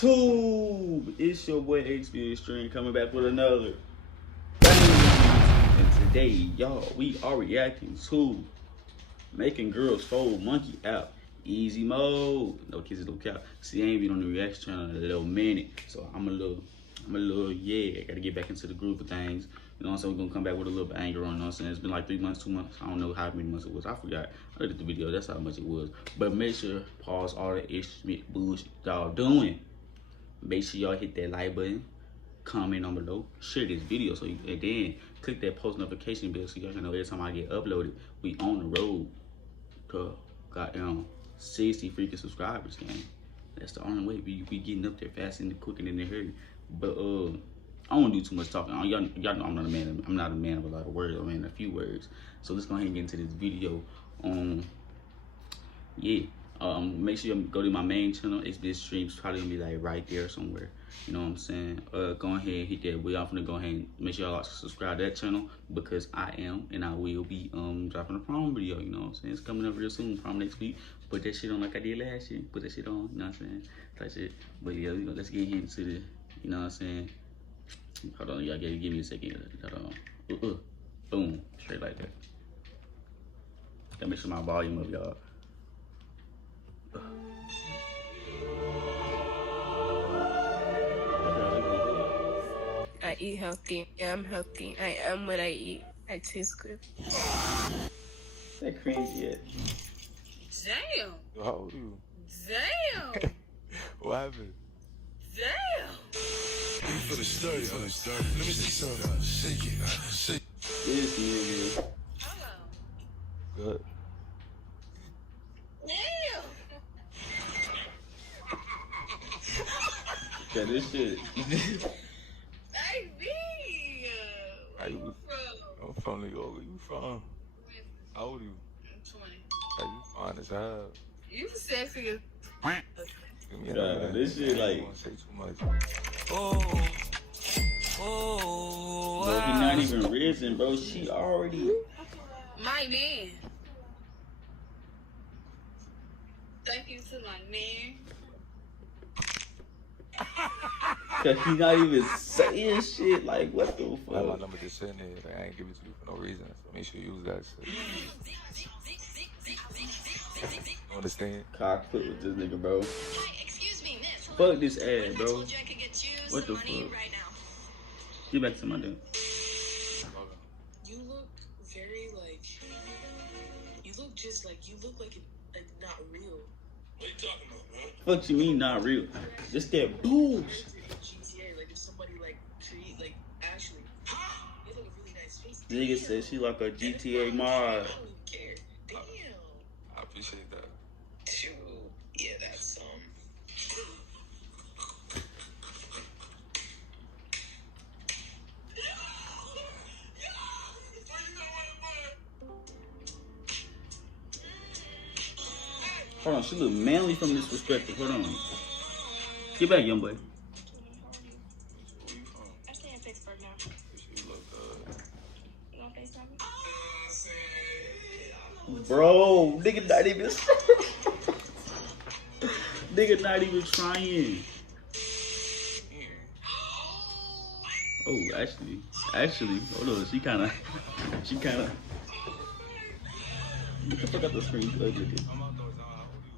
YouTube? It's your boy HB Extreme coming back with another bang. And today, y'all, we are reacting to Making Girls Fold Monkey Out Easy Mode. No kisses, no cap. See, I ain't been on the reaction channel in a little minute, so I'm a little, yeah, gotta get back into the groove of things. You know what I'm saying? We're gonna come back with a little bit anger on, you know what I'm saying? It's been like 3 months, 2 months. I don't know how many months it was. I forgot. I looked at the video, that's how much it was. But make sure, pause all the extra bullshit y'all doing. Make sure y'all hit that like button, comment on below, share this video, so and then click that post notification bell so y'all can know every time I get uploaded. We on the road to goddamn 60 freaking subscribers, gang. That's the only way we getting up there fast and quicker than they hurry. But I don't do too much talking. Y'all know I'm not a man. I'm not a man of a lot of words. I'm a man of a few words. So let's go ahead and get into this video. Yeah. Make sure you go to my main channel. HB Streams probably gonna be like right there somewhere. You know what I'm saying? Go ahead and hit that bell. I'm gonna go ahead and make sure y'all subscribe to that channel because I am and I will be dropping a prom video. You know what I'm saying? It's coming up real soon. Prom next week. Put that shit on like I did last year. Put that shit on. You know what I'm saying? Type shit. But yeah, let's get into the. You know what I'm saying? Hold on, y'all gotta give me a second. Hold on. Boom. Straight like that. Gotta make sure my volume up, y'all. I eat healthy. Yeah, I'm healthy. I am what I eat. I taste good. That cringy yet. Damn. How old are you? Damn. What happened? Damn. For the story, Let me see something. Shake it, shake it. This nigga. Hello. Good. Damn. Yeah, this shit. Baby. Where you from? I'm from New York. Where you from? How old are you? I'm 20. Hey, you fine as hell. You sexy as... Give me a Nah, minute. this shit I like. don't want to say too much. Bro, he not even Rizzing, bro. She already. My man. Thank you to my man. Cause he not even saying shit. Like, what the Like my fuck? number just sitting there. Like, I ain't give it to you for no reason. So make sure you use that shit. You understand? Cock put with this nigga, bro. Hi, excuse me, miss. Fuck this ad, I bro. told you I could get you What some the money fuck? right now. Get back to my dude. You look very like. You look just like you look like not real. What are you talking about, man? Fuck you mean not real? This that bullshit. GTA, like if somebody like create like actually, you look a really nice face. Nigga said she like a GTA mod. I don't even care. Damn. I appreciate that. Shoot. Yeah, that's Hold on, she look manly from this perspective. Hold on. Get back, young boy. Where you from? I'm staying in Pittsburgh now. You look good. You want FaceTime me? Bro, nigga not even. Nigga not even trying. Oh, actually, hold on. She kind of. Get the fuck out the screen, ugly. I'm outdoors. How old are you?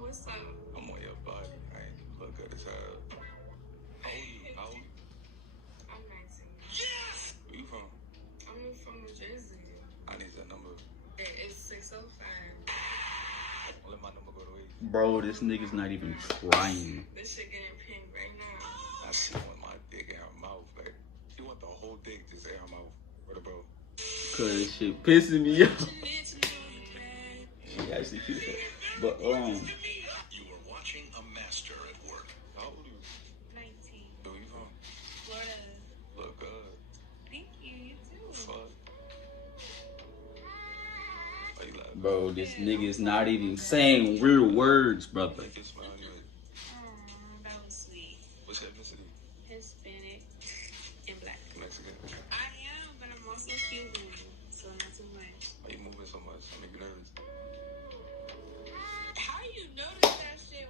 What's up? I'm on your body. I ain't look good as hell. How old are you? How old? I'm 19. Where you from? I'm from New Jersey. I need that number. It's 605. Don't let my number go to waste. Bro, this nigga's not even trying. This shit getting pink right now. Now she want my dick in her mouth. Like, she want the whole dick just in her mouth. What bro? Cause this shit pissing me off. She actually cute. But You are watching a master at work. How old are you? 19. Where you from? Florida. Look good. Thank you. You too. Fuck. Why you laughing? bro, this nigga's not even saying real words, brother. Like it smell anyway. That was sweet. What's your ethnicity? Hispanic and black. Mexican. I am, but I'm also Cuban, so not too much. Why you moving so much? I make you nervous. How you notice that shit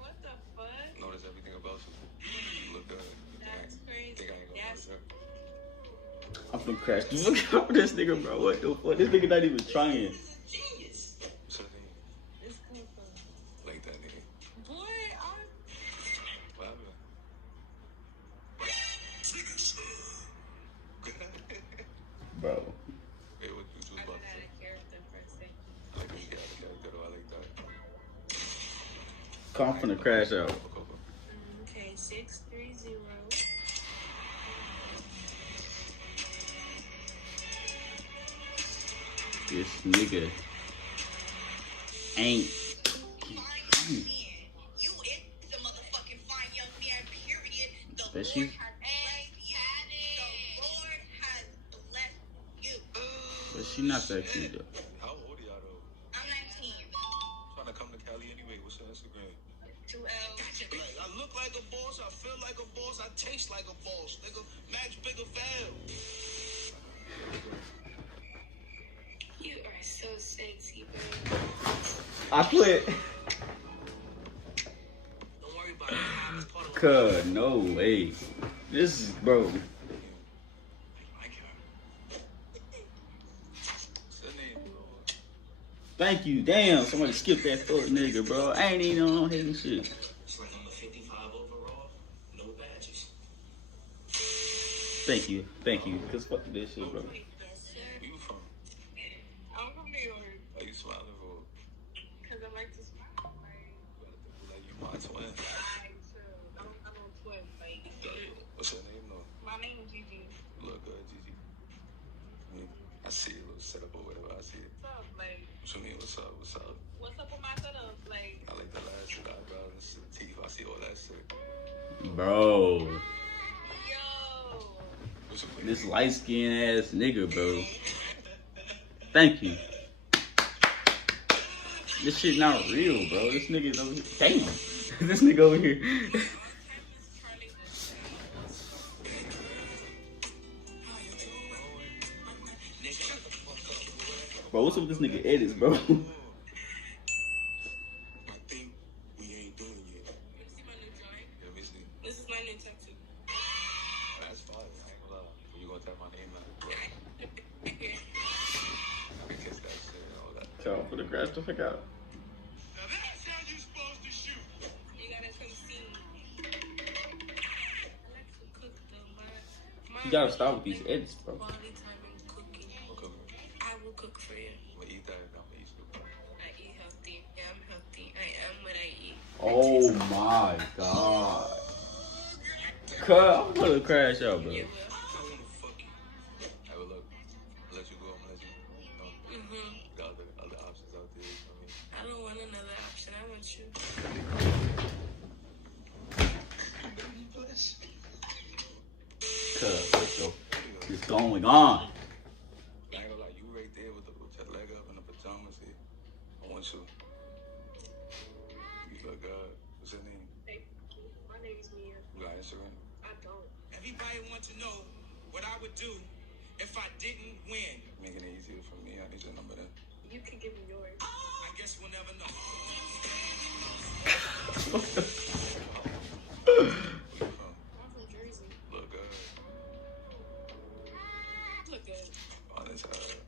Crash the fuck out with this nigga, bro. What the fuck? This nigga not even trying. What's her name? Like that nigga. Boy, What happened? Bro. Hey, what you was about to say? I like the character though. I like that. Come from the crash out. Okay, 630. This nigga ain't. You is the motherfucking fine young man, period. The Bet Lord you- has blessed you. The Lord has blessed you. But she not that cute though. How old are y'all though? I'm 19. Trying to come to Cali anyway. What's your Instagram? 2L. Like, I look like a boss, I feel like a boss, I taste like a boss, nigga. Max Bigger Val. You are so sexy, bro. I put. Don't worry about it. It's part of Cuz, no way. This is, bro. What's her name, bro? Thank you. Damn, somebody skipped that fuck nigga, bro. I ain't even on hitting shit. It's like number 55 overall, no badges. Thank you. Thank you. Cause fuck this shit, bro. Where you from? I'm from New York Are you smiling for? because I like to smile. Like you my twin. I don't twin. Like, What's her name though? my name is Gigi. You look good, Gigi. I see a little setup or whatever. I see it. What's up? Like, What you mean? What's up? What's up? what's up with my setup? Like, I like the last shit, eyebrows and teeth. I see all that shit. Bro. yo. What you mean? This light skinned ass nigga, bro. Thank you. This shit not real, bro. This nigga over here. Damn. This nigga over here. Bro, what's up with this nigga edits, bro? I think we ain't doing it yet. You see my new drawing? Let me see. This is my new tattoo. That's fine. I ain't gonna lie. You gonna tap my name now? Bro. I can kiss that shit and all that. Tell him for the crash to fuck out. Now that's how you supposed to shoot. You gotta come see me. I like to cook though, but You gotta stop with these edits, bro. quality time in cooking. Okay. I will cook for you. I'm gonna eat that and I'm gonna eat you. I eat healthy. Yeah, I'm healthy. I am what I eat. Oh my god. Cuz, I'm gonna crash out, bro. You will. I wanna fuck you. I will look. I'll let you go. I'm gonna let you know. Mm-hmm. The other options out there. You know what I don't want another option. I want you. Cuz, what is going on? I ain't gonna lie. You right there with your leg up in the pajamas here. I want you. You look good. What's your name? Hey, my name is Mia. You got Instagram? I don't. Everybody wants to know what I would do if I didn't win. Making it easier for me. I need your number then. You can give me yours. I guess we'll never know. Where you from? I'm from Jersey. Look good. Look good. On this side.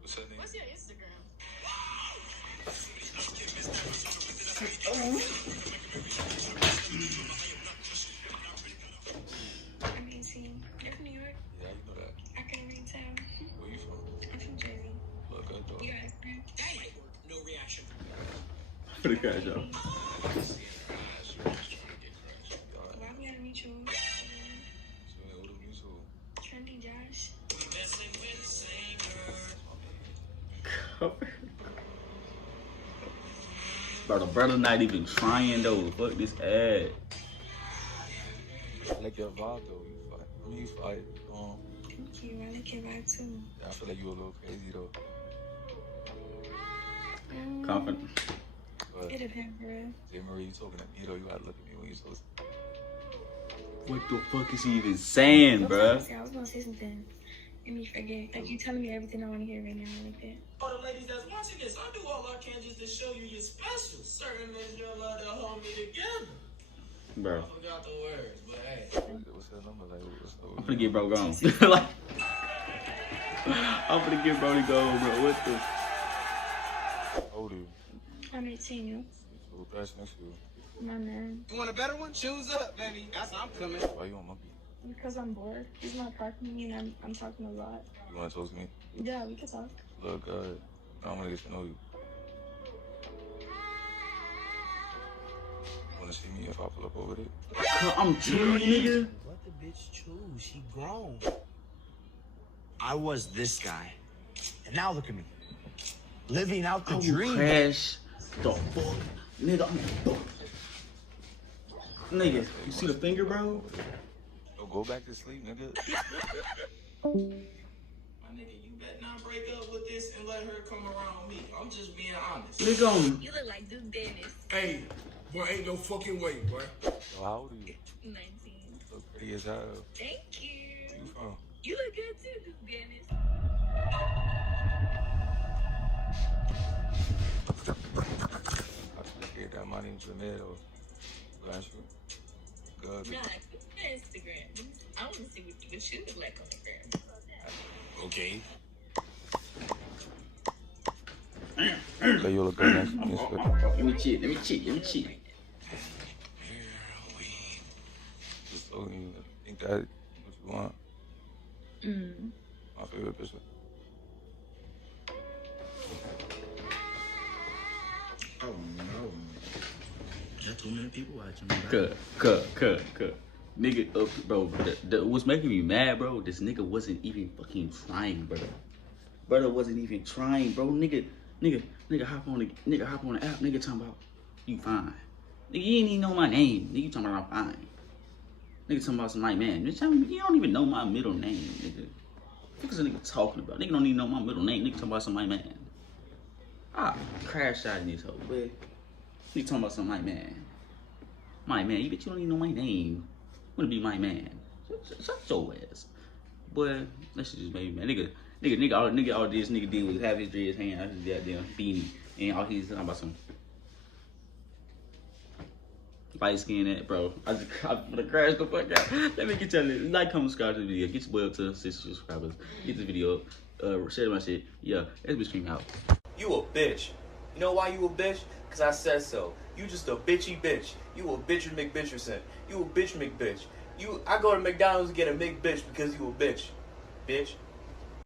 What's her name? What's your Instagram? I'm 18. You're from New York. Yeah, you know that. I can already tell. Where you from? I'm from Jersey. Look good though. You got Instagram? Dang. No reaction. For the crash out. Why we gotta meet you? So, who do you to? Trendy Josh. Messing with the same girl. Bro, the brother not even trying though. Fuck this ad. I like your vibe though. You fight. I mean, you fight. Thank you. I like your vibe too. I feel like you a little crazy though. Confident. But It depends, bro. Jay Marie, you talking to me though? You gotta look at me when you supposed to. What the fuck is he even saying, I bruh? was gonna say something. Let me forget. Like, you telling me everything I want to hear right now. Like that. All the ladies that's watching this, I do all I can just to show you you're special. Certain men you're allowed to hold me together. Bro, I forgot the words, but hey. What's that number like? What's the I'm finna get bro gone. Like, I'm gonna get Brody gold, bro. What the? How old are you? I'm 18, you. So who passed next to you? My man. You want a better one? Shoes up, baby. That's how I'm coming. Why you on monkey? Because I'm bored. He's not talking to me and I'm talking a lot. You wanna talk to me? Yeah, we can talk. Look, I wanna get to know you. Wanna see me if I pull up over there? I'm telling you, nigga. Let the bitch choose. She grown. I was this guy. And now look at me. Living out the I will dream. crash the fuck, nigga. I'm fuck. Nigga, you see the finger, bro? Yo, go back to sleep, nigga. My nigga, you better not break up with this and let her come around me. I'm just being honest. Nigga, You look like Duke Dennis. Hey, boy, ain't no fucking way, boy. Yo, how old are you? 19. Look pretty as hell. Thank you. Where you from? You look good too, Duke Dennis. I forget that my name's Renedo. Glad you. Good. Nah, Instagram. I want to see what you look like on the gram. Okay. Hey, you look good next to me. let me cheat. Just so you think that what you want. My favorite picture. Oh no. There too many people watching me. Cut. Nigga, bro, what's making me mad, bro, this nigga wasn't even fucking trying, brother. Brother wasn't even trying, bro. Nigga hop on the app, nigga talking about you fine. Nigga, you ain't even know my name. Nigga, you talking about I'm fine. Nigga talking about some like man. You don't even know my middle name, nigga. What is a nigga talking about? Nigga don't even know my middle name. Nigga talking about some like man. Ah, crash out in this hoe, boy. Nigga talking about some like man. My man, you bet you don't even know my name. Wanna be my man? Shut your ass, boy. That shit just made me mad. All this nigga did was have his dreads hanging out his goddamn beanie, and all he's talking about some light skin that, bro. I'm gonna crash the fuck out. Let me get y'all like, comment, subscribe to the video. Get your boy up to 60 subscribers. Get this video up. Share my shit. Yeah, that bitch came out. You a bitch. You know why you a bitch? Cause I said so. You just a bitchy bitch. You a bitch McBitcherson. You a bitch McBitch. I go to McDonald's and get a McBitch because you a bitch. Bitch.